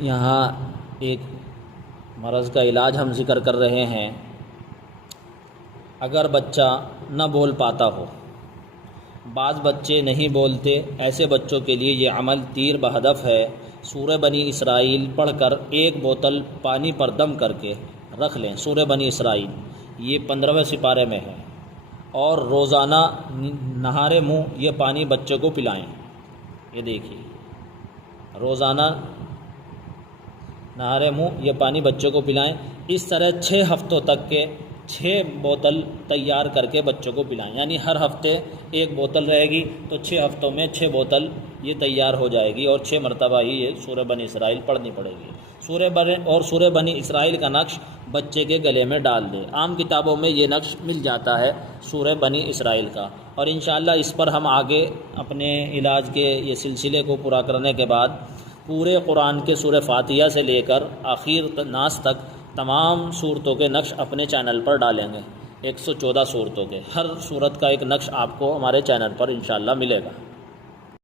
یہاں ایک مرض کا علاج ہم ذکر کر رہے ہیں۔ اگر بچہ نہ بول پاتا ہو، بعض بچے نہیں بولتے، ایسے بچوں کے لیے یہ عمل تیر بہدف ہے۔ سورہ بنی اسرائیل پڑھ کر 1 بوتل پانی پر دم کر کے رکھ لیں۔ سورہ بنی اسرائیل یہ 15ویں سپارے میں ہے، اور روزانہ نہارے منہ یہ پانی بچوں کو پلائیں۔ یہ دیکھیے، روزانہ نہارے منہ یہ پانی بچوں کو پلائیں۔ اس طرح 6 ہفتوں تک کے 6 بوتل تیار کر کے بچوں کو پلائیں، یعنی ہر ہفتے 1 بوتل رہے گی تو 6 ہفتوں میں 6 بوتل یہ تیار ہو جائے گی، اور 6 مرتبہ ہی یہ سورہ بنی اسرائیل پڑھنی پڑے گی۔ سورہ بنی اسرائیل کا نقش بچے کے گلے میں ڈال دے۔ عام کتابوں میں یہ نقش مل جاتا ہے سورہ بنی اسرائیل کا، اور انشاءاللہ اس پر ہم آگے اپنے علاج کے یہ سلسلے کو پورا کرنے کے بعد پورے قرآن کے سورہ فاتحہ سے لے کر آخر ناس تک تمام صورتوں کے نقش اپنے چینل پر ڈالیں گے۔ 114 صورتوں کے، ہر صورت کا ایک نقش آپ کو ہمارے چینل پر انشاءاللہ ملے گا۔